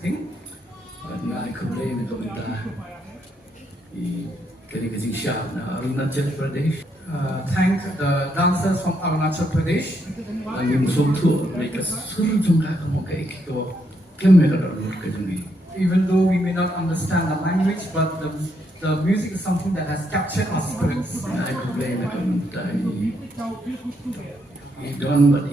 everything. I complain about that. Arunachal Pradesh. Thank the dancers from Arunachal Pradesh. Even though we may not understand the language, but the music is something that has captured our spirits. I complain about Don, but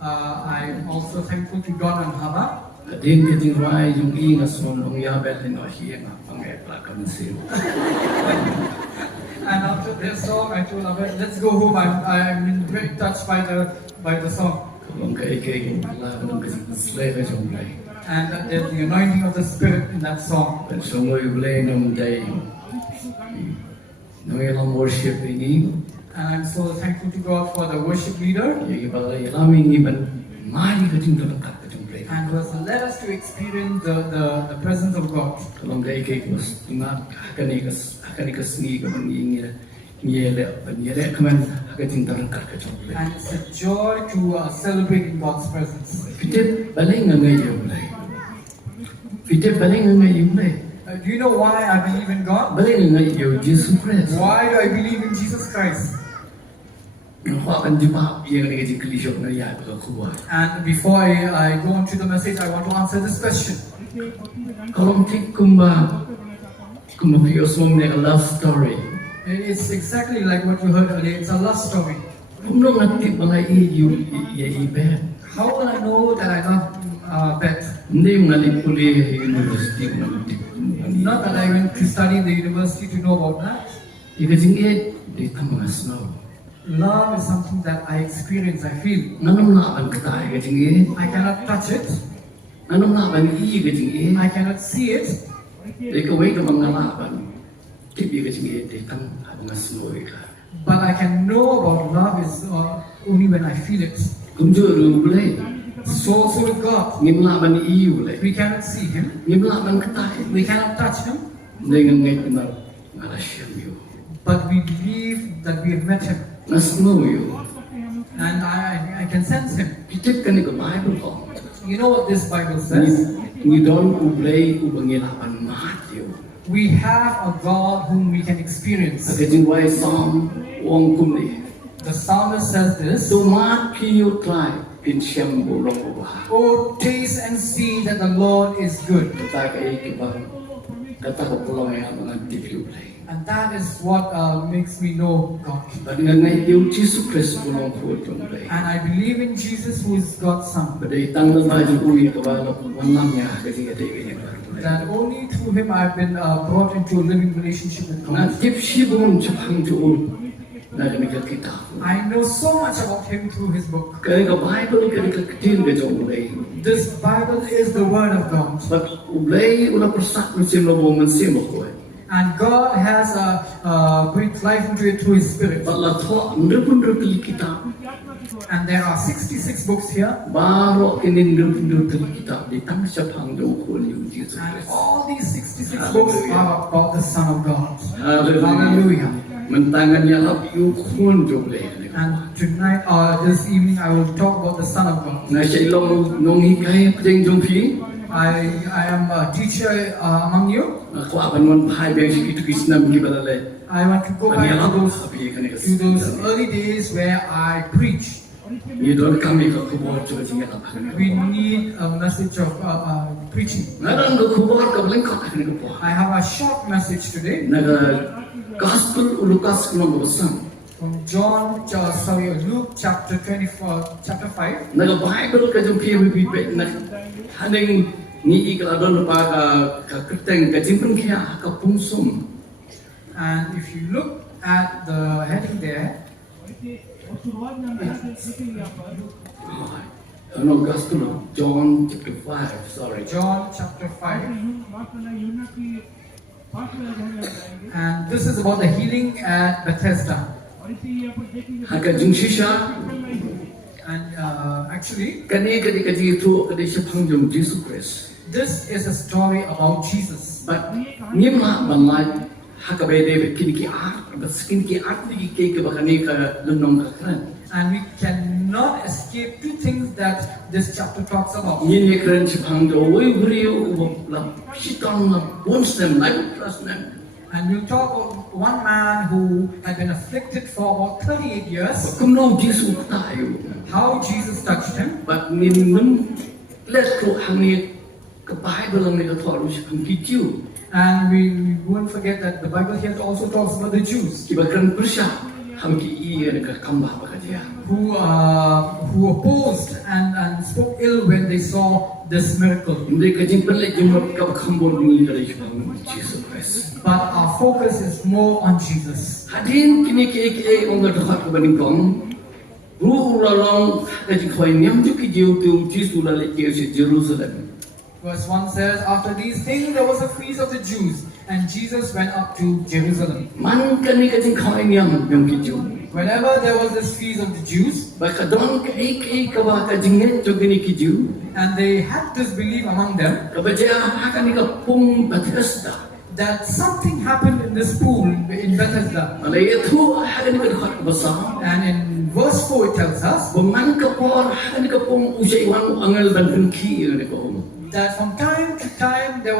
I'm also thankful to Don and Hava. Din getting why yung ingason ng yabel in Ohiema pangepla seal. And after this song, I told Abel, let's go home. I'm very touched by the song. And there's the anointing of the Spirit in that song. But so we play nung day. Nung ilang worship ini. And I'm so thankful to God for the worship leader. And was led us to experience the presence of God. And it's a joy to celebrate in God's presence. Do you know why I believe in God? Why do I believe in Jesus Christ? And before I go on to the message, I want to answer this question. A love story. It's exactly like what you heard earlier. It's a love story. How will I know that I love Beth? Not that I went to study in the university to know about that. Love is something that I experience, I feel. I cannot touch it. I cannot see it. But I can know about love is only when I feel it. So also with God. We cannot see Him. We cannot touch Him. But we believe that we have met Him. And I can sense Him. You know what this Bible says? We have a God whom we can experience. The psalmist says this. Oh, taste and see that the Lord is good. And that is what makes me know God. And I believe in Jesus, who is God's Son. That only through Him I've been brought into a living relationship with God. I know so much about Him through His book. This Bible is the Word of God. And God has breathed life into it through His Spirit. And there are 66 books here. And all these 66 books are about the Son of God. Hallelujah. And tonight or this evening I will talk about the Son of God. I am a teacher among you. I want to go back to those early days where I preached. We need a message of preaching. I have a short message today. From Luke chapter 24, chapter 5. And if you look at the heading there, no, Gospel of John chapter 5, sorry. John chapter 5. And this is about the healing at Bethesda. And actually, this is a story about Jesus. But and we cannot not escape two things that this chapter talks about. nhìn như keren chipang do we brio la shitong na bonstem life plus nem. And we'll talk of one man who had been afflicted for about 38 years, Kum no Jesus tayo. how Jesus touched him. But min num let ko hangi ka Bible lang ni ka thoro chipang kitiu. And we won't forget that the Bible here also talks about the Jews Kiba keren persya ham ki iya na ka kamba pa ka dia. who opposed and spoke ill when they saw this miracle. Hindi ka jing panle jimot ka kambon ni ka chipang Jesus Christ. But our focus is more on Jesus. Hadin kini ke ong ka khat ka baning kong. Ru la long ka jing khoi nyam ju ki jiu tu Jesus la le ke Jerusalem. Verse 1 says, after these things there was a feast of the Jews, and Jesus went up to Jerusalem. Man kani ka jing khoi nyam yung ki jiu. Whenever there was this feast of the Jews, Baka don ka ka ba ka jingit jo gini ki jiu. and they had this belief among them Ka ba ja ha kani ka pung Bethesda. that something happened in this pool in Bethesda. Alay ito ha kani ka khat basa. And in verse 4 it tells us Buman ka por ha kani ka pung usay wan angal ban kun ki ni ko. that from time to time the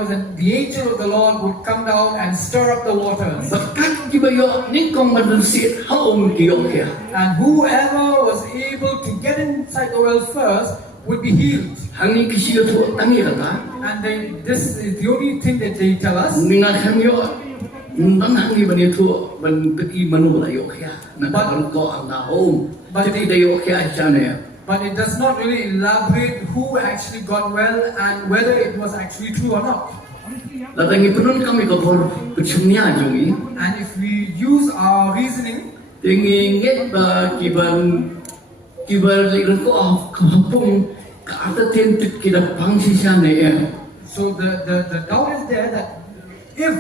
angel of the Lord would come down and stir up the waters. Bakat di ba yo ni kong manunsit ha ki yo kya. And whoever was able to get inside the well first would be healed. Hangi kisiyo to tangi kata. And this is the only thing that they tell us. Ningat hangi yo nan hangi ban ito ban peki manu la yo kya. Na ban ko ang na home. But Tapi da yo kya chane. But it does not really elaborate who actually got well and whether it was actually true or not. Latangi punun kami ko por kuchumnya jongi. And if we use our reasoning, Tingi nget ba kibar liran ko kapung ka ata tentuk kita pangsisya na ya. so the doubt is there that if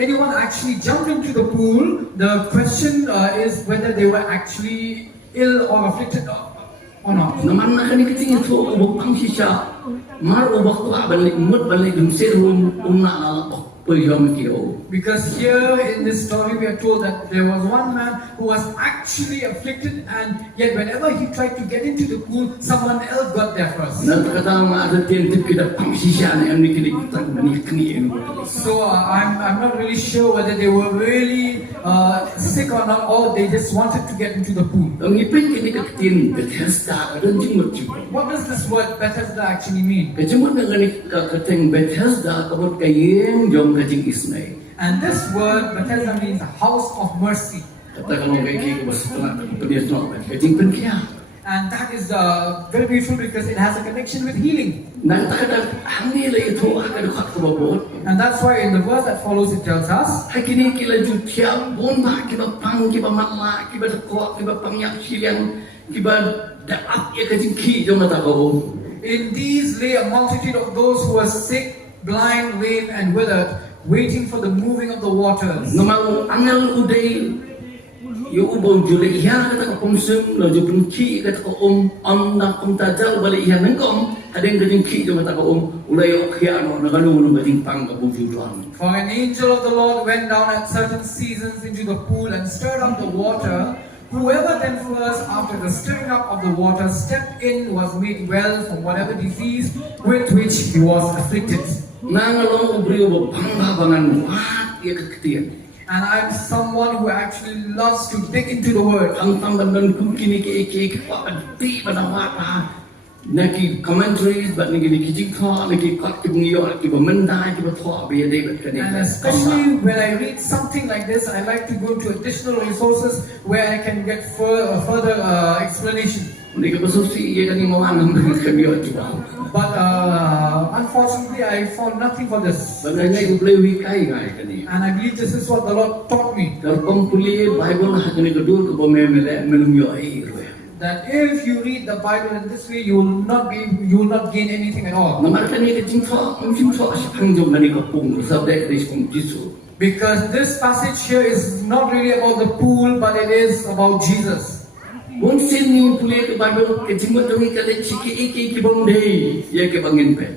anyone actually jumped into the pool, the question is whether they were actually ill or afflicted or not. Naman na kani kiting ito ubok pangsisya mar ubok ko balik mut balik dum serum na alak puyom kiyo. Because here in this story we are told that there was one man who was actually afflicted, and yet whenever he tried to get into the pool, someone else got there first. Natakata nga ata tentuk kita pangsisya na yan ni kinikitan na ni kaniin. So I'm not really sure whether they were really sick or not, or they just wanted to get into the pool. Ang ipin kinikatin Bethesda adan jimut jimut. What does this word Bethesda actually mean? Kajimut na ganik kakating Bethesda kabut kayeng jom kajing isnay. And this word Bethesda means the house of mercy. Kata kalau kay kay bas penias no kajing penkia. And that is very beautiful because it has a connection with healing. Nang takada hangi la ito akan kat kababot. And that's why in the verse that follows it tells us Hai kini kila jutia bon ba kiba pang kiba matla kiba ko kiba pangyak siliang kiba daap ya kajing ki jom mata ko. in these lay a multitude of those who were sick, blind, lame, and withered, waiting for the moving of the waters. Namang angal uday yu ubong jule iya kata ko pomsum lo jupun ki kata ko na kum tajal balik iya nengkom adeng kajing ki jom mata ko ulay okya no nagalu no kajing pang ko jujuan. For an angel of the Lord went down at certain seasons into the pool and stirred up the water. Whoever then first, after the stirring up of the water, stepped in was made well from whatever disease with which he was afflicted. Nangalong ubriyo ba panghabangan wat ya keketian. And I'm someone who actually loves to dig into the word. Ang tambanan kung kini ke di banawata naki commentaries but naki kijikha naki kat niyo ki bamanda ki batwa be David kani. And especially when I read something like this, I like to go to additional resources where I can get further explanation. Hindi ka basusi iya kani mawanang kaniyo juga. But unfortunately, I found nothing for this. Bagay ko play week ay ngai kani. And I believe this is what the Lord taught me. Kalau puli Bible ha kani kedul ko memele melumyo ay roya. That if you read the Bible in this way, you will not gain anything at all. Namar kani ke jingtho si pangjom nani ko pung sabdek dis kung Jisu. Because this passage here is not really about the pool, but it is about Jesus. Bun sin ni puli ke Bible ke jingmo tongi kale chiki iki ki bongdei ye ke bangin pe.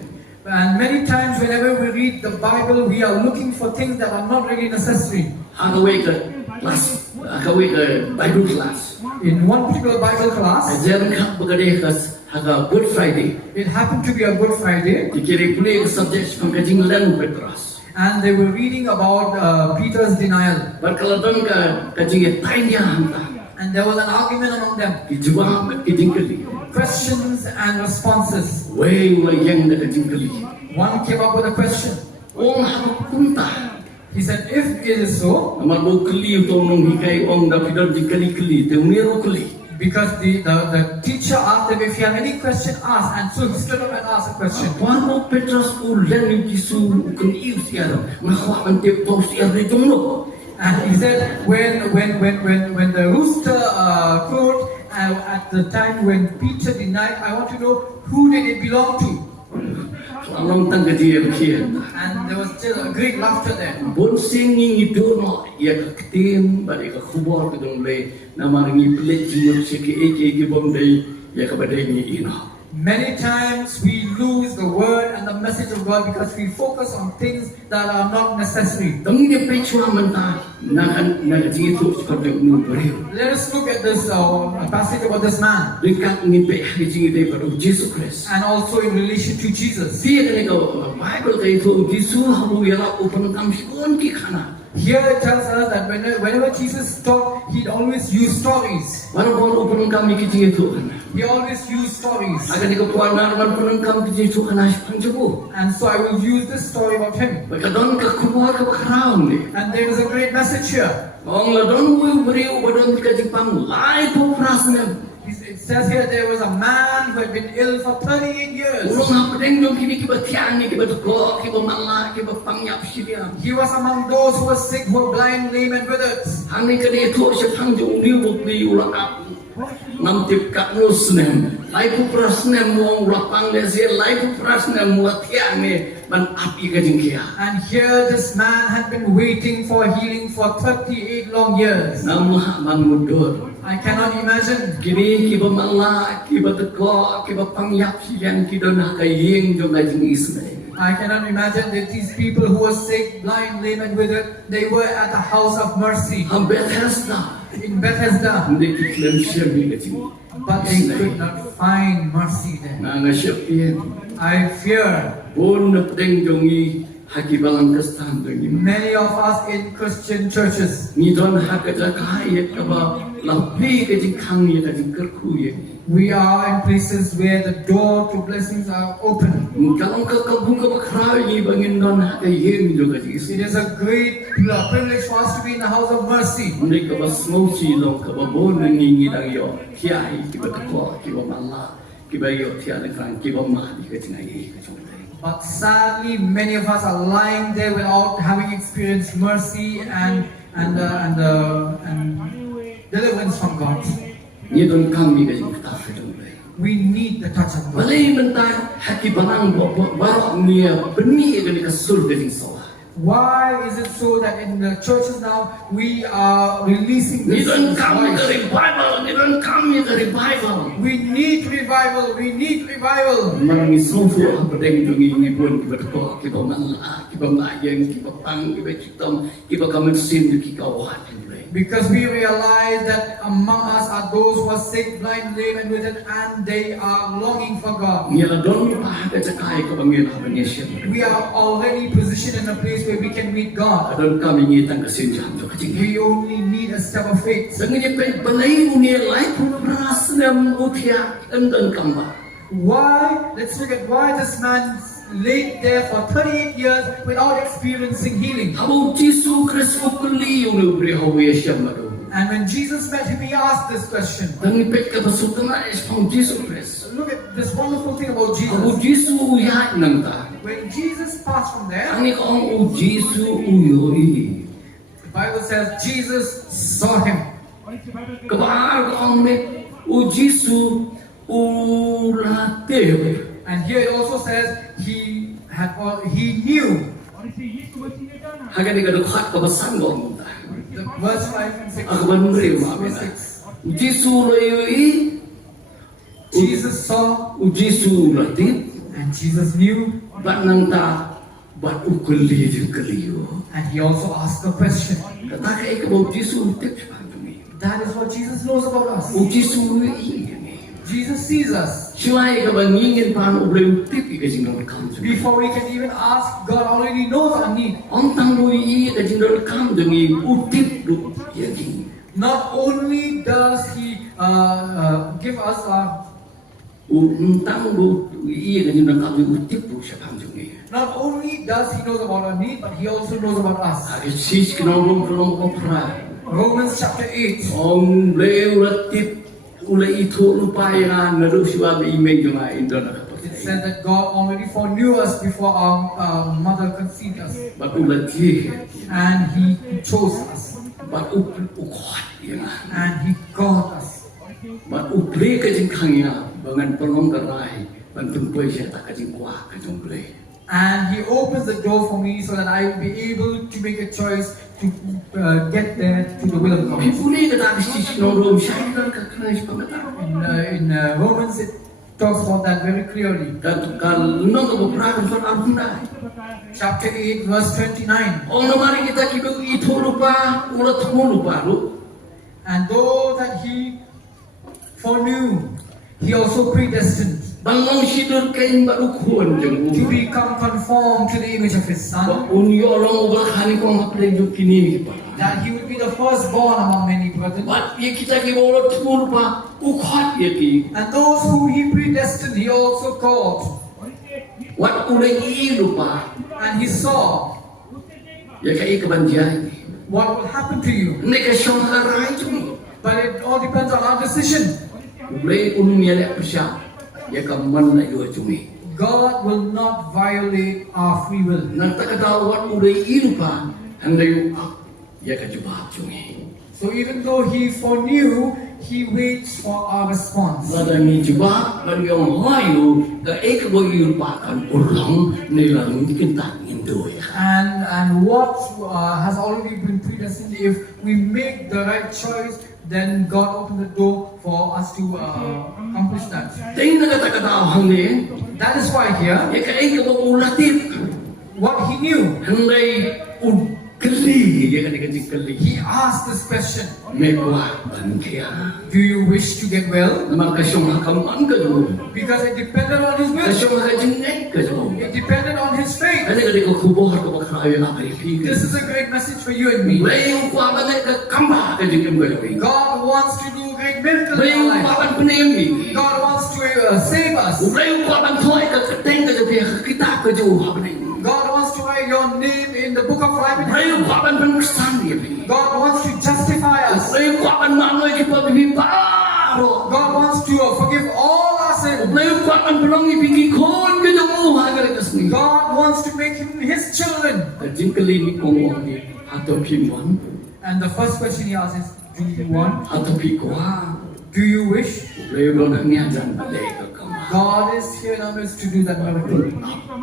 And many times whenever we read the Bible, we are looking for things that are not really necessary. Hagawe ke class, hagawe ke Bible class. In one particular Bible class, ajaran kak bergadai kas haga Good Friday. it happened to be a Good Friday, Dikira pula ke subjek pangkajing lan Petrus. and they were reading about Peter's denial. Berkaladan ke kajing tanya hanta. And there was an argument among them, Dijawab kajing kali. questions and responses. Wei yang dah kajing kali. One came up with a question. Ong haga punta. He said, if it is so, Amal bo kali utong nong hikai ong dah pidar jikali kali. Te unero kali. because the teacher asked them if he had any question, ask, and so he stood up and asked a question. Wano Petrus ulan yung Jisu ukun iu siya. Mahwa ang tepau siya ritong no. And he said, when the rooster crowed, at the time when Peter denied, I want to know who did it belong to? Alam tang kajiya kia. And there was still a great laughter there. Bon singing itu no ya ketim balik ke kubur ke dong le nama ngi pelet jimut siki eke bom dei ya kepada ni ino. Many times we lose the word and the message of God because we focus on things that are not necessary. Tong ni pechua menta nakan kajiya tu seperti nu beriu. Let us look at this passage about this man, Dekat ni pe kajiya dei pada Yesus Kristus. and also in relation to Jesus. Dia ni kau Bible kata itu Yesus hamu ya upon kam sikon ki kana. Here it tells us that whenever Jesus taught, he'd always use stories. Walaupun upon kami kajiya tu kana. He always used stories. Agar ni kau puan walaupun kam kajiya tu kana panjabu. And so I will use this story about him. Kadon ke kubur ke bakarang ni. And there is a great message here. Ong ladon wu beriu badon kajiya pang lai po prasna. It says here there was a man who had been ill for 38 years. Ulung apa deng dong kini kiba tiang ni kiba teko kiba mala kiba pangyap sidia. He was among those who were sick, who were blind, lame, and withered. Hani kini itu siapang jong ni bukti ulang ap. Nam tip kat nusnem. Lai pu prasnem muang lapang lezir. Lai pu prasnem muat tiang ni ban api kajing kia. And here this man had been waiting for healing for 38 long years. Namah ban mudur. I cannot imagine. Kini kiba mala kiba teko kiba pangyap siang kido nak kaying jong kajing isne. I cannot imagine that these people who were sick, blind, lame, and withered, they were at the house of mercy Ham Bethesda. in Bethesda. Hindi kitlem siya ni kajing. But they could not find mercy there. Nga siya I fear Bon na pedeng jongi haki balang kastan jongi. many of us in Christian churches, Ni don hakata kahayat kaba lapi kajing kangi kajing kerkuye. we are in places where the door to blessings are open. Kalau kau kabung kau bakrai bangin don hakayem jo kajing It isi. is a great privilege for us to be in the house of mercy. Mereka kaba smosi long kaba bon ngingi dang yo kiai kiba tekwa kiba mala kiba yo tiada kan kiba mah di kajing ayi kajing. But sadly, many of us are lying there without having experienced mercy and deliverance from God. Ni don kami kajing kata dong. We need the touch of God. Balai mentah haki balang barak niya benih kani kasul kajing sawa. Why is it so that in the churches now we are releasing Ni this don kami voice? ke revival, ni don kami ke revival. We need revival. We need revival. Mangi sumfu apa deng dungi ni pun kiba teko kiba mala kiba mayeng kiba pang kiba kitam kiba kami sin di kikawan. Because we realize that among us are those who are sick, blind, lame, and withered, and they are longing for God. Ni la don pa ka cakai ka bangin apa ni siya. We are already positioned in a place where we can meet God. Don kami ni tang kasin jam jo kajing. We only need a step of faith. Dengan ni pe balai ni lai pu ras nam utia dan kamba. Why? Let's look at why this man laid there for 38 years without experiencing healing. Abu Jisu Kristus ukuli unu beri hawi siya madu. And when Jesus met him, he asked this question. Tangi pek ka basukan es pang Jisu Kristus. Look at this wonderful thing about Abu Jesus. Jisu ya nang ta. When Jesus passed from there, Ani ko ang u Jisu uyoi. the Bible says Jesus saw him. Kabar ko ang me u Jisu ulate. And here it also says he knew. Haga ni kadukhat ka basan ko. The verse 5 and 6. Ako ba nuri mo Verse amin? 6. U Jisu uyoi. Jesus saw U Jisu ulate. and Jesus knew, Bat nang ta bat ukuli din kaliyo. and he also asked a question. Kata kay ka ba Jisu utik sa kami. That is what Jesus knows about us. Uji suwi ini. Jesus sees us. Shuai ka bangingin pan ublem tipi ka jingdol kam tu. Before we can even ask, God already knows our need. Ong tang lui i ka jingdol kam dengi utip lu yagi. Not only does He give us our Tang lu i ka jingdol kam dengi utip lu siya kam dengi. Not only does He knows about our need, but He also knows about us. Ari sis kinolong ko pra. Romans chapter 8. Ong leu latip ulai itu lupa yang naru siwa be imej ma indona. It said that God already foreknew us before our mother conceived us, But ulati and He chose us, but ukot yang and He called us. but uple ka jing khangya bangan pelong karai ban tumpoi sia tak ka jing kwa ka jong ple. And He opens the door for me so that I will be able to make a choice to get there to the will of God. Pipuli ka tak sis no rom sai ka kana is pamata. In Romans, it talks about that very clearly. Kal no ka pra ka far abunda. Chapter 8, verse 29. Ong namari kita kido itu lupa ulat lupa lu. And though that He foreknew, He also predestined Bangong sidur kain baru kuan jeng to become conformed to the image of His Son, Unyo orang ubah hani ko maprejo kini pa. that He would be the firstborn among many brethren. Bat ye kita ki bolo tumur pa ukhat ye ki. And those who He predestined, He also called. Wat ulai ilu pa. And He saw Ya kai kebanjian. what will happen to you. Ne ka syong harai tu. But it all depends on our decision. Ulai ulun ya le pesya. Ya ka man na yo cumi. God will not violate our free will. Nang tak tahu wat ulai ilu pa. Andai ya ka jubah cumi. So even though He foreknew, He waits for our response. Lada ni jubah ban yo hayu ka ek bo ilu pa kan ulang ne lang kita indo ya. And what has already been predestined, if we make the right choice, then God opened the door for us to accomplish that. Tay nakatakaw hangin. That is why here, Ya ka ek bo ulatit. what He knew, Andai keli ya ka dikati keli. He asked this question: Mekwa bankia. do you wish to get well? Maka syong hakaman ka do. Because it depended on His will. Kasyong hakajingay ka do. It depended on His faith. Ano ka di ko kubo ka bakarayo na kaibigan. This is a great message for you and me. Layong kwa ba ka kamba ka jingim gawin. God wants to do great miracles in Layong our kwa life. ban punemi. God wants to save us. Layong kwa ban thoy ka kateng ka jabi kita ka jo hapning. God wants to write your name in the book of life. Layong kwa ban panustan ni. God wants to justify us. Layong kwa ban manoy ki pabibi paro. God wants to forgive all our sins. Layong kwa ban pelongi pingi kon ka jo hagar ka sni. God wants to make him His children. Kajing kali ni kong atau pimon And the first question He asks is, do you want? atau pikwa. Do you wish? Layong na niya jan balik ka kama. God is here on earth to do that miracle.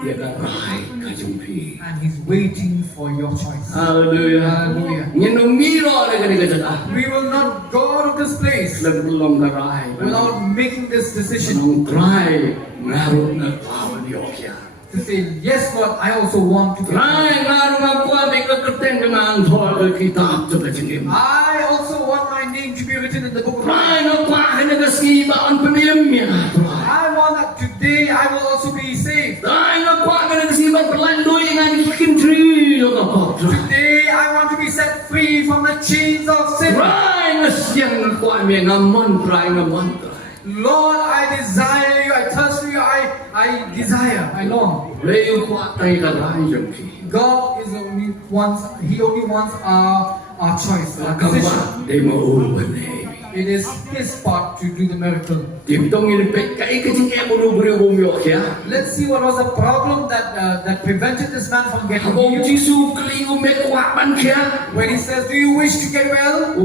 Dia ka rai ka jumpi. And He's waiting for your choice. Haleluya. Hallelujah. Nginumiro na ka jata. We will not go out of this place Belum na rai. without making this decision Nung try ngaruh na kawan yokya. to say, yes, Lord, I also want to get Try ngaruh na kuat ka keteng dengan thor ka kitab tu ka jingim. I also want my name to be written in the book of life. Try na kuat na ka siba ang pemiyamnya. I want that today I will also be saved. Try na kuat na ka siba pelandoy ngan kintri yo ka pot. Today I want to be set free from the chains of sin. Try na siyang kuat mi ngamon try ngamon try. Lord, I desire you, I thirst for you, I desire, I long. Layo kuat tay ka rai jumpi. God is only wants, He only wants our choice, our decision. Kamba de mauban eh. It is His part to do the miracle. Timtong ilipit ka ikajing emo buru bumyo kya. Let's see what was the problem that prevented this man from getting Habong healed. Jisu kaliu mekwapan kya. When he says, do you wish to get well?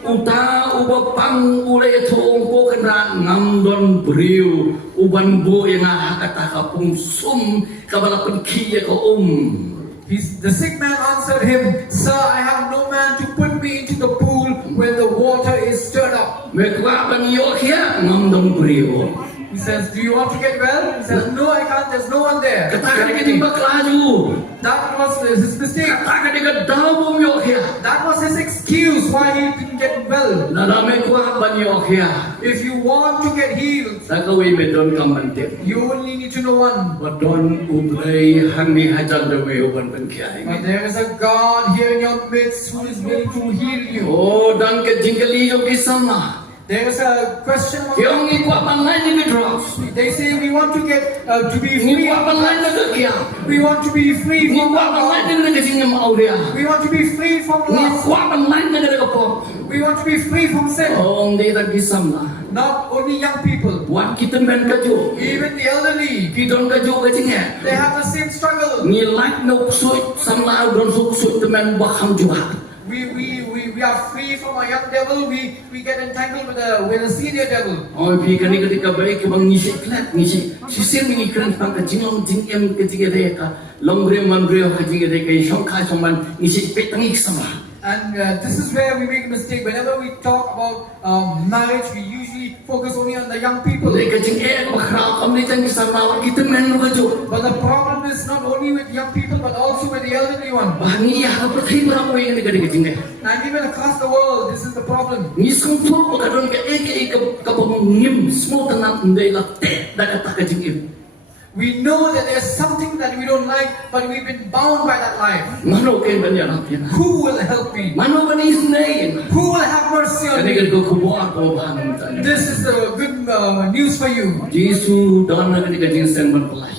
Uta ubapang ulay toong ko kana ngamdon beriu uban bo yang hakata kapung sum kabalapan kiya ko The sick man answered him, Sir, I have no man to put me into the pool when the water is stirred up. Mekwapan yo kya ngamdon beriu. He says, do you want to get well? He says, no, I can't. There's no one there. Katakan dia timbak laju. That was his mistake. Katakan dia dalam yok ya. That was his excuse why he didn't get well. Nadame kuah ban yok ya. If you want to get healed, Sakawi medon kamantir. you only need to know one. Badon ublay hangi hajar dewe uban penkiai. But there is a God here in your midst who is willing to heal you. Oh, dan kejingkali yok isama. There is a question mark. Yang ikut bangai ni drugs. They say we want to get to be Ni free. kuat bangai ni kekia. We want to be free Ni from kuat bangai alcohol. ni kesini mau dia. We want to be free from Ni lust. kuat bangai ni kepok. We want to be free from sin. Oh, dia tak kisam lah. Not only young people, Buat kita men kaju. even the elderly, Kita orang kaju kecingnya. they have the same struggle. Ni like no kusut sama don kusut teman baham juga. We are free from a young devil. We get entangled with a senior devil. Oh, pi kani ketika baik bang ngisi klat ngisi sisir ni kran pang kajingong jingem kejige deka longre manre kejige deka shongka chongman ngisi petangi sama. And this is where we make a mistake. Whenever we talk about marriage, we usually focus only on the young people. Deka jing bakra kamni tang sama kita men kaju. But the problem is not only with young people, but also with the elderly one. Bahani ya perthai berapa yang deka kejingnya. And even across the world, this is the problem. Ni sungtuh kadon ke kapangim semua tenang ndai la te daga tak kejing. We know that there's something that we don't like, but we've been bound by that life. Mano ke banyak latihan. Who will help me? Mano bani isnai. Who will have mercy on Kani me? ko kubuat ko bahang tanya. This is the good news for you. Yesus dan kani kejing sen berpelah.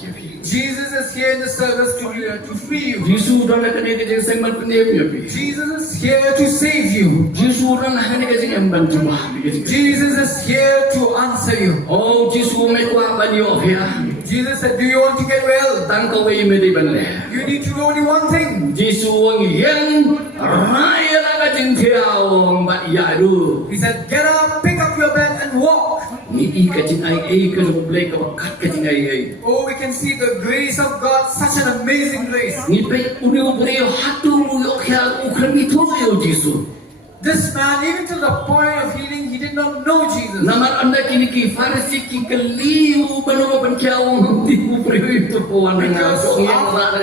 Jesus is here in the service to free you. Yesus dan kani kejing sen berpelah. Jesus is here to save you. Yesus dan kani kejing emban jubah. Jesus is here to answer you. Oh, Yesus mekwa banyo ya. Jesus said, do you want to get well? Tangkau wei medi banle. You need to know only one thing. Yesus wang yang raya la kejing tiao mbak ya du. He said, get up, pick up your bed and walk. Ni kejing ai ke boleh ke bakat kejing ai. Oh, we can see the grace of God, such an amazing grace. Ni pe uni ubrio hatu yo kya ukran itu yo Yesus. This man, even to the point of healing, he did not know Jesus. Namar anda kini ki farisi ki keliu bano penkiau ti ubrio itu puan dengan song yang rara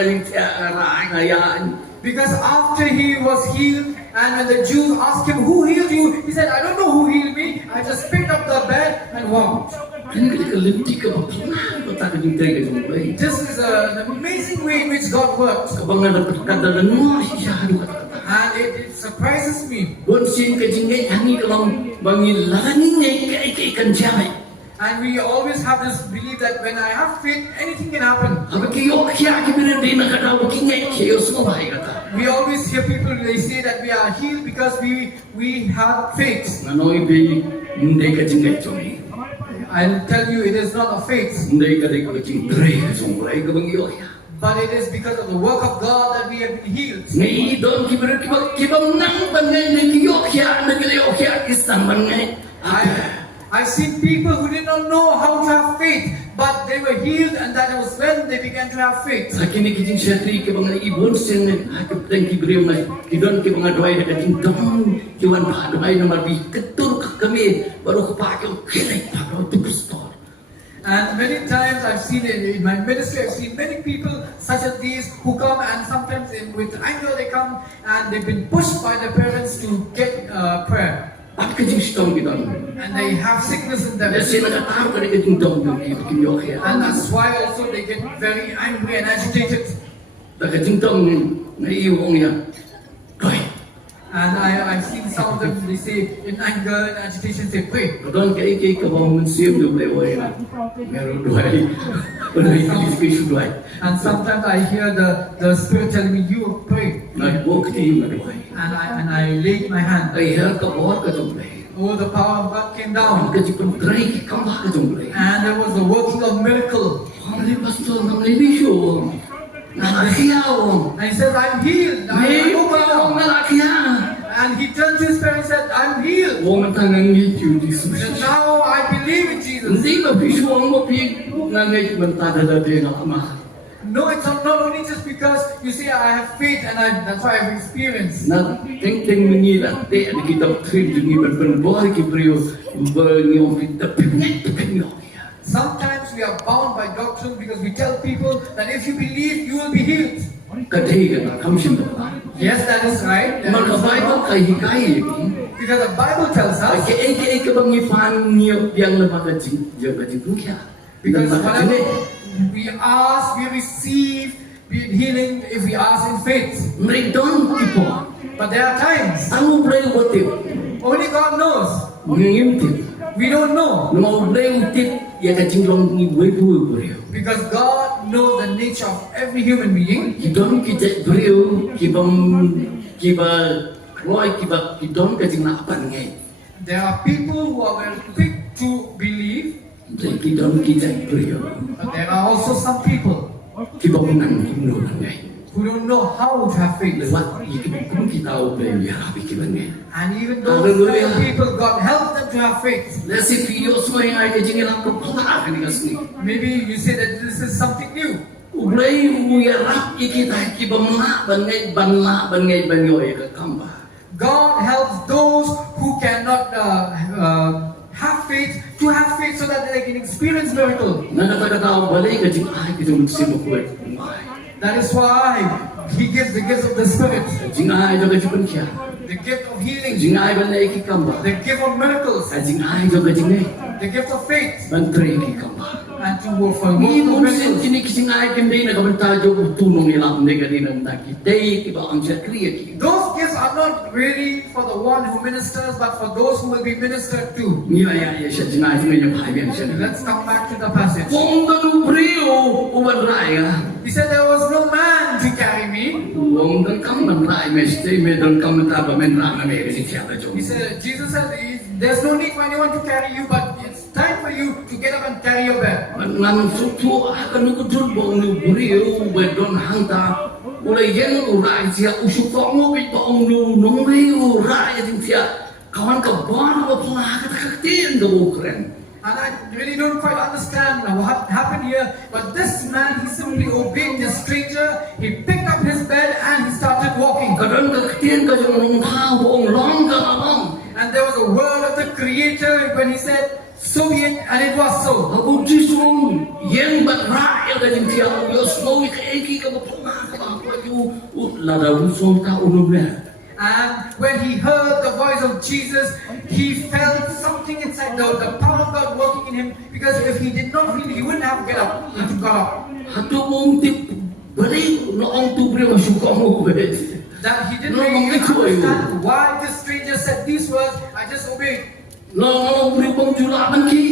ngayaan. Because after he was healed, and when the Jews asked him, who healed you? He said, I don't know who healed me. I just picked up the bed and walked. Kini ketika lenti ke bapana kota kejing tega kejing baik. This is an amazing way in which God works. Kebangan dapat kata dan nuah syahadu kata. And it surprises me. Don sin kejing ngai hani kalau bangi lani ngai ke ikan jamai. And we always have this belief that when I have faith, anything can happen. Apa kiyo kya kibiran di nak kata baki ngai kiyo semua baik kata. We always hear people, they say that we are healed because we have faith. Nanoi bi ndai kejing ngai cumi. I'll tell you, it is not a faith, Ndai kejing tray kejing baik ke bangi yo ya. but it is because of the work of God that we have been healed. Ngai don kibiran kibam nang bangai ngai kiyo kya ngai yo kya kisang bangai. I've seen people who did not know how to have faith, but they were healed, and that was when they began to have faith. Sakini kijing syatri ke bangai ibon sen hakap tang kibriam mai kidon ke bangai doai dekat jing dong kiwan ba doai nomor bi ketur kami baru kepakai kiri baru tu besar. And many times I've seen it in my ministry, I've seen many people such as these who come, and sometimes with anger they come and they've been pushed by their parents to get prayer. At kijing stong kidon. And they have sickness in them. Kasi nakatakot ka rin kijing dong yung kiyo kaya. And that's why also they get very angry and agitated. Nakajing dong naiiwong niya. Doy. And I've seen some of them, they say in anger and agitation, say pray. Kadon kay kabang museum yung lewa na. Meron doy. Doy kilis doy. And sometimes I hear the Spirit telling me, you pray. Nagbukti yung doy. And I laid my hand. Ay her ka buhat ka doy. Oh, the power of God came Ang down. kajipon tray kikambah ka doy. And there was the working of miracle. Ang pastor ng libisyo. Nakakiyaw. And he said, I'm healed. May I'm ba ang okay now. nalakiya? And he turned to his parents and said, I'm healed. Huwag matangang ngityo di And susi. now I believe in Jesus. Hindi ba bisyo ang mapig na ngayt bantada dati ng ama? No, it's not only just because you say I have faith and that's why I've experienced. Na ting-ting mengila te kita trim jungi berbenboy ki priyo bernyo kita pingit. Sometimes we are bound by doctrine because we tell people that if you believe, you will be healed. Kadai ka kam sim ba. Yes, that is right. That Maka is Bible right. kai hikai Because the Bible tells us, ke bang ifan niyo yang lepas ka jing kya. because whatever we ask, we receive healing if we ask in faith. Mereka tipo. But there are times, Tahu boleh buat only God knows. ngimti. We don't know. Mau boleh utit ya ka jing long ni buat boleh. Because God knows the nature of every human being. Kidon kita beriu kiba Roy kiba kidon ka jing na apa ngai. There are people who are very quick to believe, Kidon kita beriu. but there are also some people Kiba menang kimno ngai. who don't know how to have faith. Lewat kita boleh ya kiba ngai. And even those Hallelujah. kind of people, God help them to have faith. Nasi video semua yang ada jing lang ko pala ka ni kasni. Maybe you say that this is something new. Ulay uyarap ikita kiba mga bangai banyoy ka kamba. God helps those who cannot have faith to have faith so that they can experience miracle. Nakakatawa balik ka jing ay kita magsimukulit. That is why He gives the gifts of the Spirit, Jing ay jo ka jipun kya. the gift of healing, Jing ay banay ki kamba. the gift of miracles, Jing ay jo ka jing ay the gift of faith, bantri ki kamba. and to work for Ni work of mun sin miracles. kini kising ay kindi na kabanta jo tunong ilang de ka dinam taki. Day ki ba ang siya kriya ki. Those gifts are not really for the one who ministers, but for those who will be ministered to. Ni ay siya jing ay jing ay pahiyan siya. Let's come back to the passage. Kung ganu brio uban raya. He said, there was no man to carry me. Wong dan kam man rai me stay me dan kam ta ba men ra na me ka jing siya jo. He said, Jesus said, there's no need for anyone to carry you, but it's time for you to get up and carry your bed. Nang sutu akan ukudul bong nu brio be don hanta. Ulay yen urai siya usukong mo bi bong nu nung rio urai jing siya. Kawan ka ba ba pula ka taktin do kren. And I really don't quite understand what happened here, but this man, he simply obeyed this stranger. He picked up his bed and he started walking. Kadang taktin ka jong nung tao bong long ka long. And there was a word of the Creator when he said, so be it, and it was so. Aku jisung yen bat ra ya ka jing siya yos mo ka eki ka ba pula ka ba ju la da usong ta unum le. And when he heard the voice of Jesus, he felt something inside the power of God working in him. Because if he did not feel, he wouldn't have got up. Hatu mong tip balik noong tu beri masuk mo be. That he didn't No, really no, no. understand why this stranger said these words. I just obeyed. Noong beri pang julaban ki.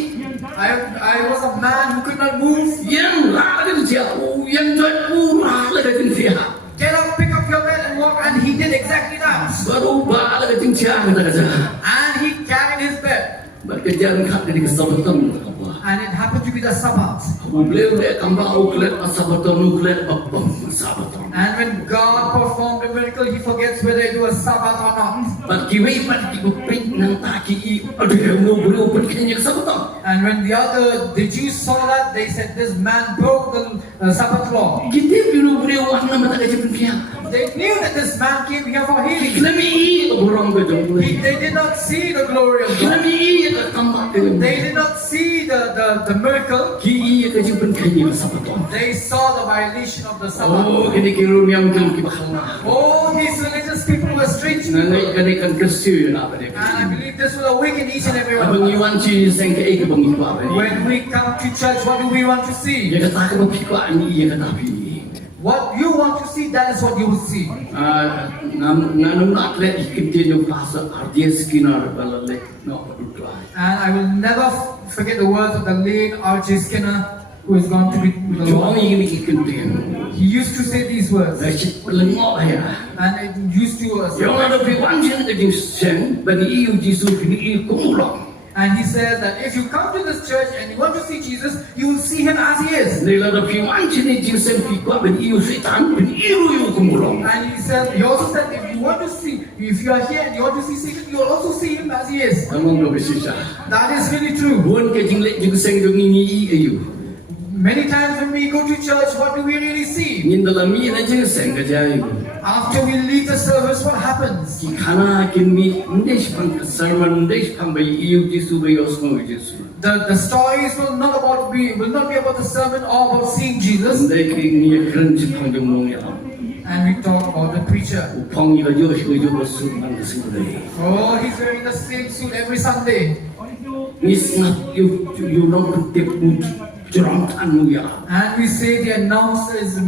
I was a man who could not move. Yang la din siya, yang joy ra la din siya. Get up, pick up your bed and walk. And he did exactly that. Baru ba la din siya kata kata. And he carried his bed. Berkejaran kat dari kesabatan apa. And it happened to be the Sabbath. Beliau le kamba uklet asabatan uklet babam sabatan. And when God performed a miracle, he forgets whether it was Sabbath or not. Pat kiwi pat kipit nang taki ada no beri open kenya sabatan. And when the Jews saw that, they said, this man broke the Sabbath law. Kita biru beri warna mata kecil kia. They knew that this man came here for healing. Kami borong ke jong. They did not see the glory of God. Kami ke tambah ke. They did not see the miracle. Ki ke jipun kenya sabatan. They saw the violation of the Sabbath. Oh, kini kiru yang kel ki bakal na. Oh, these religious people were strange people. Nangai kani kan kersu na apa dia. And I believe this will awaken each and every one Abang of us. iwan ci seng ke ke bang iwa ba. When we come to church, what do we want to see? Ya kata ke bang iwa ni ya kata pi. What you want to see, that is what you will see. Nanum nak le ikin dia yung pasal ardia Skinner balale no dua. And I will never forget the words of the late R.J. Skinner, who is going to be with the Cuma Lord. ini ikin dia. He used to say these words, Dah cik pelengok ya. and it used to Yang ada piwan je ke jing sen bagi iu Jisu kini iu kumulong. and he said that if you come to this church and you want to see Jesus, you will see him as he is. Nila ada piwan je ni jing sen pikwa bagi iu setan bagi iu kumulong. And he also said, if you are here and you want to see Jesus, you will also see him as he is. Among do besisa. That is really true. Bukan ke jing lek jing sen jing ini iu. Many times when we go to church, what do we really see? Ngin dalam mi na jing sen ke jai. After we leave the service, what happens? Ki kana kin mi ndesh pang sermon ndesh pang bagi iu Jisu bagi osmo Jisu. The stories will not be about the sermon or about seeing Jesus, Đây cái nghĩa keren Jepang yang mong ya. and we talk about the preacher. Upang ika jo basu ang singulay. Oh, he's wearing the same suit every Sunday, Nis ngat you nong kutip mo jurang tan mo ya. and we say the announcer is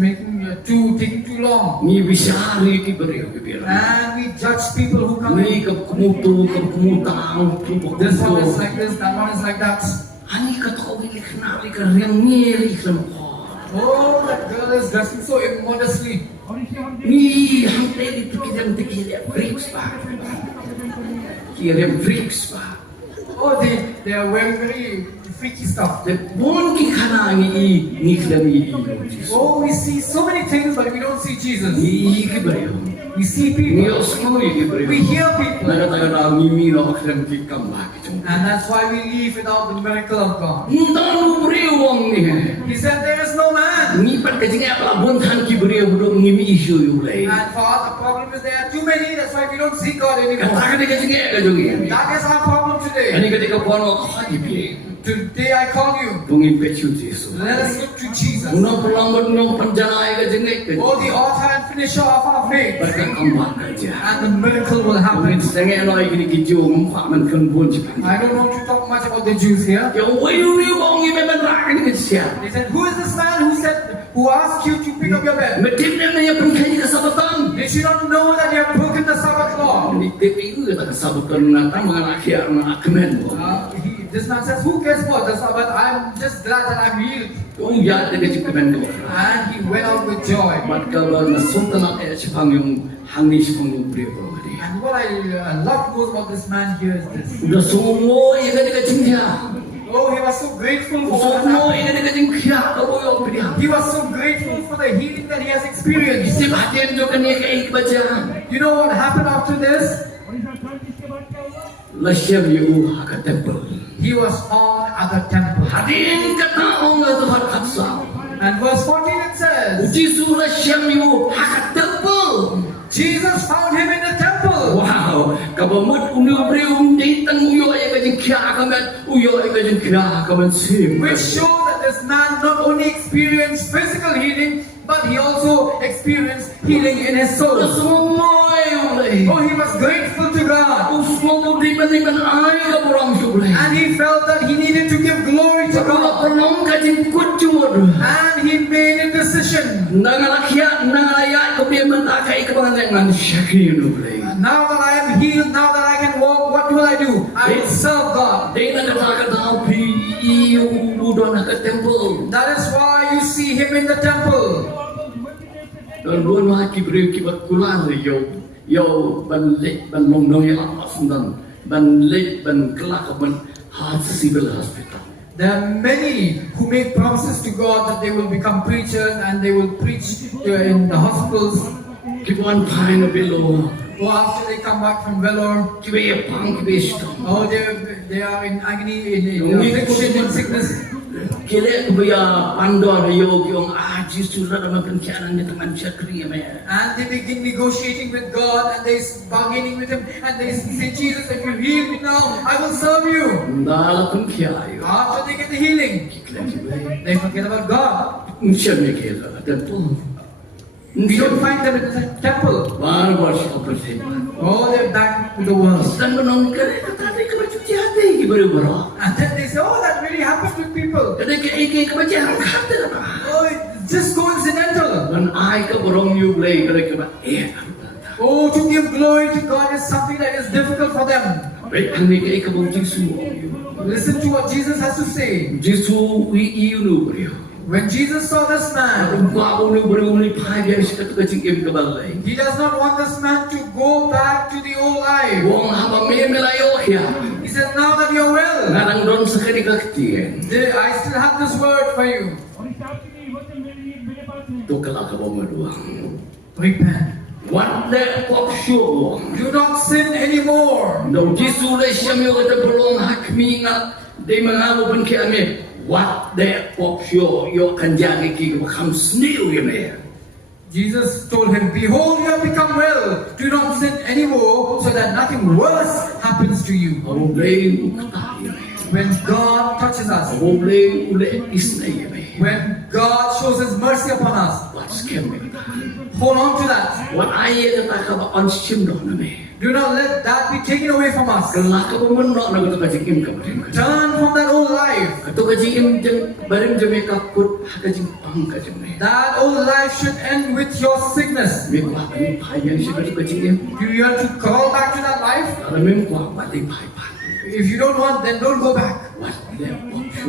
taking too long, Ni bisari ki beriyo ki beriyo. and we judge people who come Ni in. kap kumutang tupok This one is dito. like this, that one is like that. Ani ka to ki kenali ka riang ngiri iklam ko. Oh, that girl is dressing so immodestly. Ni hante dito kidam tikilya freaks pa. Kira freaks pa. Oh, they are wearing very freaky stuff. The bon ki kana ni iklam i. Oh, we see so many things, but we don't see Jesus. Ni ki beriyo. We see Ni people, osmo ki beriyo. we hear people, Nagataga na mimi no aklam ki kamba ki. and that's why we leave without the miracle of God. Ndanu beriyo wong ni. He said, there is no man. Ni pat kajing apa bon than ki beriyo budong ngimi issue yu lay. And for us, the problem is there are too many, that's why we don't see God anymore. Kata kajing ka jongi. That is our problem today. Ani ketika puan mo kaji Today I call you, tungi pechu Yesus. let us look to Jesus. Unang pulang nong panjana ka jengek. Oh, the author and finisher of our faith. Berkat kambak aja. And the miracle will happen. Mungkin setengah no lagi ni kijo mukha man kan pun cikan. I don't want to talk much about the Jews here. Yang wayu wong ni memang rakan ni siap. They said, who is this man who asked you to pick up your bed? Medip ni punya pengkaji kesabatan. Did you not know that you have broken the Sabbath law? Ni tepi itu kata kesabatan nanti mengenai akhir nak kemen. This man says, who cares about the Sabbath? I'm just glad that I'm healed. Oh ya dia kecik kemen tu. And he went out with joy. Mat kalau nasuntan nak sepang yung hangi sepang yung beriyo tadi. And what I love most about this man here is this. Udah semua yang dia kecik dia. Oh, he was so grateful for what Semua happened. yang dia kecik dia kalau yang beriyo. He was so grateful for the healing that he has experienced. Isi bahagian tu kan yang kayak baca. You know what happened after this? Lasyam yu haka temple. He was found at the temple. Hadin kata orang Tuhan kapsa. And verse 14 it says, Jisu lasyam yu haka temple. Jesus found him in the temple. Wow, kabamut unyu brium di tang uyo ay kajing kya kaman uyo ay kajing kya kaman sim. Which shows that this man not only experienced physical healing, but he also experienced healing in his soul. Semua ay Oh, he was grateful to God. usmo di man ay kaburang sublay. And he felt that he needed to give glory to Kalau God. perlong kajing kucur. And he made a decision. Nangalakya nangalaya ko biya man akay kabangan syakri nublay. Now that I am healed, now that I can walk, what will I do? I will serve God. Di nakakataw pi iyo udo nakatemple. That is why you see him in the temple. Dan buon haki beri kibat kulan yo ban long no ya asundan ban lek ban kelak ban civil hospital. There are many who make promises to God that they will become preachers and they will preach in the hospitals. Kibuan pain belo Or after they come back from Vellore, kibe pang kibe sto. oh, they are in agony, in affliction, in sickness. Kile kuya pandor yo yung Jesus sudah dalam pencarian ni teman syakri ya. And they begin negotiating with God and they bargaining with him and they say, Jesus, if you heal me now, I will serve you. Ndala pencarian. After they get the healing, Kiklan kibe. they forget about God. Unsya mikir ada tu. We don't find them in the temple. Bar siapa bersih. Oh, they're back to the world. Dan menong kare tadi kebaca hati baru. And then they say, oh, that really happens with people. Jadi ke kebaca hati apa? Oh, it's just coincidental. Dan ai ke borong you play kare ke Oh, to give glory to God is something that is difficult for them. Baik ani ke bong Jisu. Listen to what Jesus has to say. Jisu iu nu beriu. When Jesus saw this man, Rumpa unu beriu ni pai dia sikat kecing ke balai. he does not want this man to go back to the old life. Wong haba melayo ya. He says, now that you're well, Ngarang don sekali kaktian. I still have this word for you. Tu kelak ke bawah doang. Repent. What the pop show. Do not sin anymore. No Jisu le siam yo kata berlong hak mingat de mengalu pun kiamat. What the pop show yo kan jadi ki become snail ya me. Jesus told him, behold, you have become well. Do not sin anymore so that nothing worse happens to you. Kalau lain kata When God touches us, Boleh ule isna ya me. when God shows His mercy upon us, Wat skem me. hold on to that. Wat ayat kata kaba on sim do na me. Do not let that be taken away from us. Kelak kaba mun no na kata jing im kaba jing. Turn from that old life. Kata jing im jeng barim jeme kaput haka jing pang ka jing me. That old life should end with your sickness. Me kwa ni payang si kata jing im. Do you want to call back to that life? Kalau mem kwa mati pai pai. If you don't want, then don't go back. Wat le opsyo.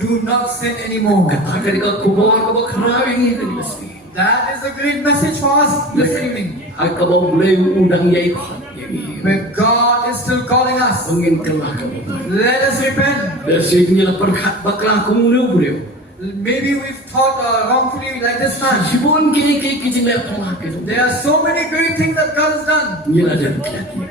Do not sin anymore. Kata ka kubor kaba krawing ni mesti. That is a great message for us this evening. Haka boleh udang yai khot ni. Where God is still calling us. Pengin kelak kaba. Let us repent. Bersihnya la perkat bakla kumulu beliau. Maybe we've thought wrongfully like this man. Sibon ke jing le pengak itu. There are so many great things that God has done. Ni ada kelak ni.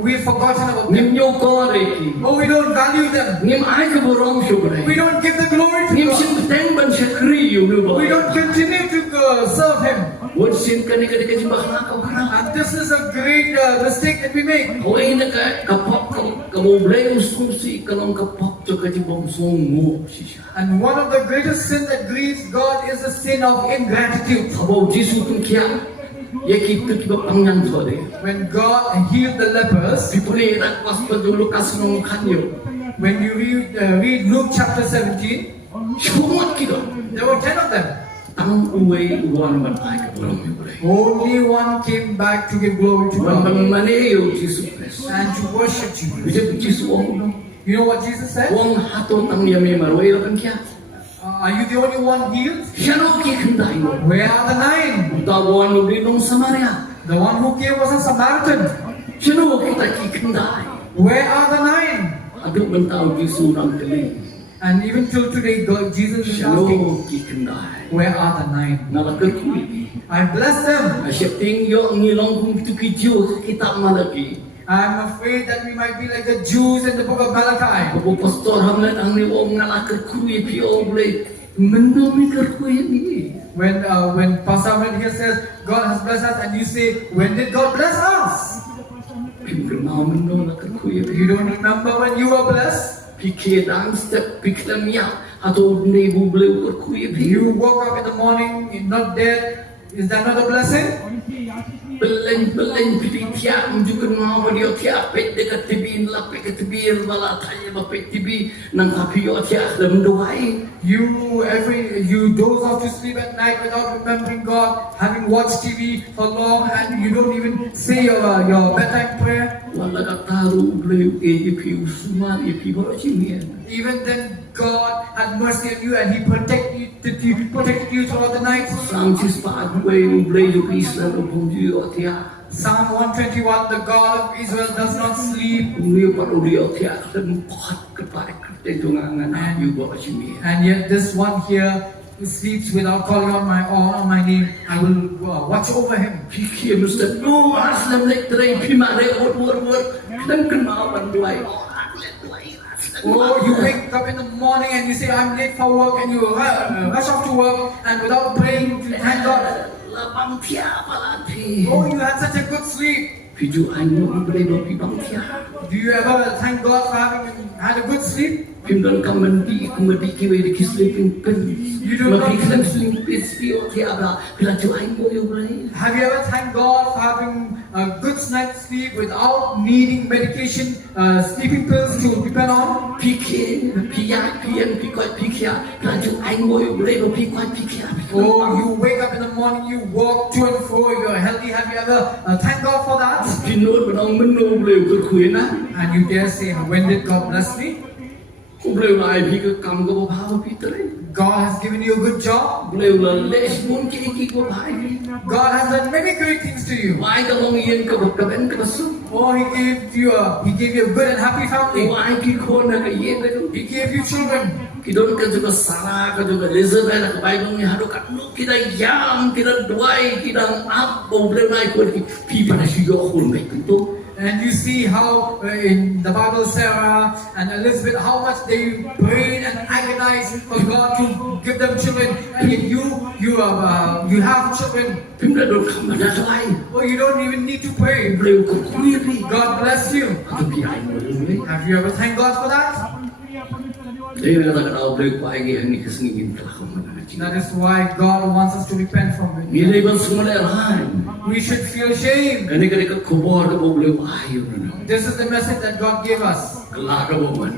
We've forgotten about them. Nim nyo kore ki. Oh, we don't value them. Nim ai ka borong syukur. We don't give the glory to Nim God. sin teng ban syakri yu nu ba. We don't continue to serve Him. Wot sin kan ka ka jing bakla ka kana. And this is a great mistake that we make. Ho ai na ka pop ka mo bleu susi kalong ka pop to ka jing bong song mo sisha. And one of the greatest sin that grieves God is the sin of ingratitude. Abo Jisu pun kia. Ye ki tu ki pangang thode. When God healed the lepers, Sipuni rak pas pedulu kasnong kanyo. when you read Luke chapter 17, Shumat ki do. there were 10 of them. Tang uwe uwan man ai ka borong yu bre. Only one came back to give glory to Wan God bang mane yo Jisu Christ. and to worship you. Bijak Jisu wong no. You know what Jesus said? Wong hato tang yame marway kan kia. Are you the only one healed? Siano ki kendai mo. Where are the 9? Tawan mo dinong Samaria. The one who came was a Samaritan. Siano kita ki kendai. Where are the 9? Aduk mentau Jisu nang keli. And even till today, God, Jesus is asking, Siano ki kendai. where are the 9? Nalakal kui. I bless them. Asyik tingyo ngilong kung itu kijo kitab malaki. I'm afraid that we might be like the Jews in the book of Malachi. Bapak pastor hamlet ang ni om ngalakal kui pio boleh mendomi kerkui ni. When Pastor Ahmed here says, God has blessed us, and you say, when did God bless us? Pimkel mau mendo nakal kui. You don't remember when you were blessed? Pikir dan step pikir miak atau ni boleh kerkui pio. You woke up in the morning, you're not dead. Is that not a blessing? Beleng piti tiap menunjukkan mau dia tiap pek dekat TV lapik ke TV bala tanya lapik TV nang tapi yo tiap dalam doai. You doze off to sleep at night without remembering God, having watched TV for long, and you don't even say your bedtime prayer. Wala ka taru boleh piu semua piu baru cimian. Even then, God had mercy on you, and He protected you throughout the night. Samcis pa boleh yo Islam upong yo tiap. Psalm 121, the God of Israel does not sleep, Dia paru dia tiap tempat kepada kita jungangan yo baru cimian. and yet this one here who sleeps without calling on my name, I will watch over him. Fikir mesti no Islam lek terai pima re or dan kenal banduai. Oh, you wake up in the morning and you say, I'm late for work, and you rush off to work, and without praying to thank God. Lapang tiap palati. Oh, you had such a good sleep. Piju anu boleh bawa bang tiap. Do you ever thank God for having had a good sleep? Pimdan kamandi kiwe di sleeping pills. You do not- Makikilang sleeping pills pio tiap lah. Bila cuai mo yo boleh. Have you ever thanked God for having a good night's sleep without needing medication, sleeping pills to depend on? Pikir, pian pikoi pikir. Bila cuai mo yo boleh bawa pikoi pikir. Oh, you wake up in the morning, you walk to and fro, you're healthy. Have you ever thanked God for that? Pinur benang menu boleh berkuih na. And you dare say, when did God bless me? Boleh ulai pikir kam ko bawa piteri. God has given you a good job. Boleh ulai les pun kiki ko bahai. God has done many great things to you. Why kalau iyan ka bakaben ka basu? Oh, He gave you a good and happy family. Why kiko na ka iyan ka? He gave you children. Kidon ka juga Sarah ka juga Elizabeth ka Bible ni hado ka no kita yam kita duai kita up boleh naik ko pi pada siyo ko mai tu. And you see how in the Bible, Sarah and Elizabeth, how much they prayed and agonized for God to give them children. And yet you have children. Pindador kamadalay. Oh, you don't even need to pray. Beliau kekuiri. God bless you. Tapi ay mo rin. Have you ever thanked God for that? Dia katakan beliau pagi ini kesengingin telah kau mengaji. That is why God wants us to repent from it. Nilai bang semua lain. We should feel shame. Kani kani kekubur tu beliau ayu nana. This is the message that God gave us. Kelak tu bukan.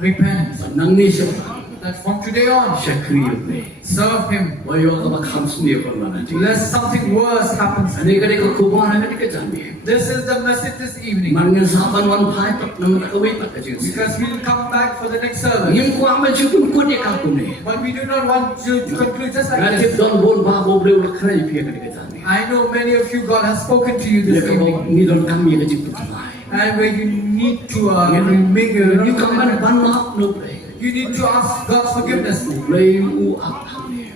Repent. Senang ni siapa? That from today on, Syakriyo ni. serve Him. Bayo ka makam sendiri kau mengaji. Lest something worse happens. Kani kani kekubur kani kejami. This is the message this evening. Mangan sahabat wan pai tak nama tak kawin tak kecil. Because we will come back for the next service. Yang kuat macam tu pun dia kaku ni. But we do not want to conclude just like Rajib this. don bon bahu beliau lekrai pihak kani kejami. I know many of you, God has spoken to you Dia this kau evening. ni don kami rajib pertama. And where you need to make a You come and ban maaf no play. you need to ask God's forgiveness. Play apa ni?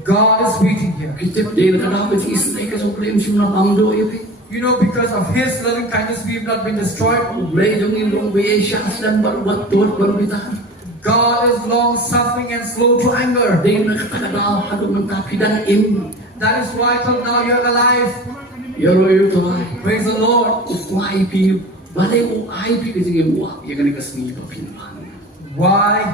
God is waiting here. Kita dia kata apa sih istilahnya kalau play mesti nak bangdo ya pi. You know, because of His loving kindness, we have not been destroyed. Play dong ini dong biaya syas dan buat tuat baru kita. God is long suffering and slow to anger. Dia nak kata kata aduh mentapi dan im. That is why till now you're alive. Ya royu tu ay. Praise the Lord. Why pi? Balai ai pi kerja buat. Ya kan kesini papin. Why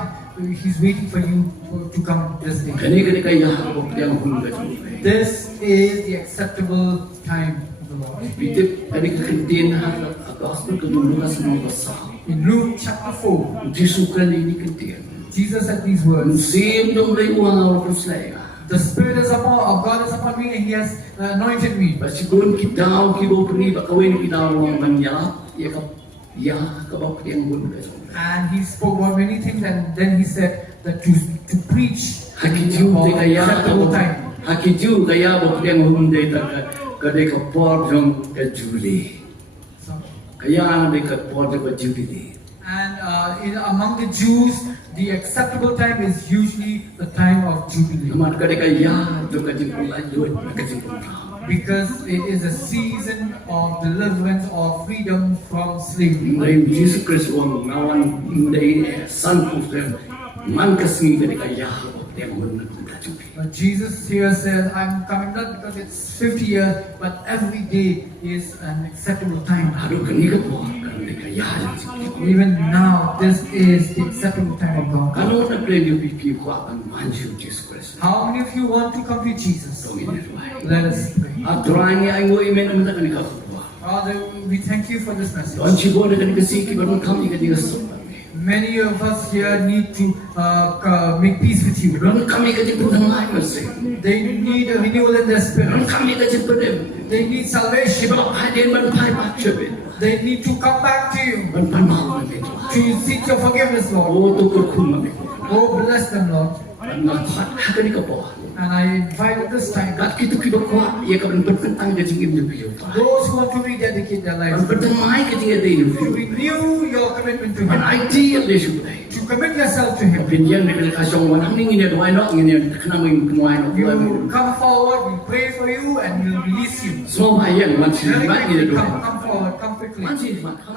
He's waiting for you to come this day. Kani kani kaya apa yang hunga tu. This is the acceptable time of the Lord. Bitip kani kentin gospel kedua semua besar. In Luke chapter 4, Disukan ini kentin. Jesus said these words. Sim dong lay uang awal perselaya. The Spirit of God is upon me, and He has anointed me. Pasikun kita kibo pergi bakawin kita orang menyala ya kabak yang pun. And He spoke about many things, and then He said that to preach Hakiju about kaya acceptable time. hakiju kaya bok yang hunde tak kadai kapor jong kajuli. So, Kaya dekat kapor jong kajuli. and among the Jews, the acceptable time is usually the time of Jubilee, Namat kadai kaya jong kajuli lanjut kajuli. because it is a season of deliverance or freedom from slavery. Mulai Jesus Kristus orang ngawan mulai son of them man kasih kadai kaya bok yang hunde kajuli. But Jesus here says, I'm coming not because it's 50 years, but every day is an acceptable time. Aduh kani kapor kadai kaya. Even now, this is the acceptable time of God. Kalau nak belajar fikir kuatkan manju Jesus Kristus. How many of you want to come to Jesus? Dong ini tuai. Let us pray. Aturannya ayo imen amat kan kau. Father, we thank you for this message. Tuan cibo dengan kasih kibarun kami ketika sopan. Many of us here need to make peace with you. Ron kami ketika pendengar masih. They need a renewal in their Ron spirit. kami ketika pendem. They need salvation. Sebab hadir menpai baca ben. They need to come back to you, Menpai mau nanti. to seek your forgiveness, Lord. Oh tu kurkum nanti. Oh, bless them, Lord. Nampak hakan ni kapor. And I invite at this time Kat kita kibar kuat. Ia kapan bertentang dengan jingim tu piu. those who want to rededicate their lives, Bertengah ketika dia to renew your commitment to Man Him, ideal dia sudah. to commit yourself to Him. Pinjam dengan kasong wanang ni ini doa nak ini kena main kenuai nak. You come forward, we pray for you, and we'll release you. Semua bayang masih Very banyak quickly, dia doa. come forward, come quickly. Masih banyak.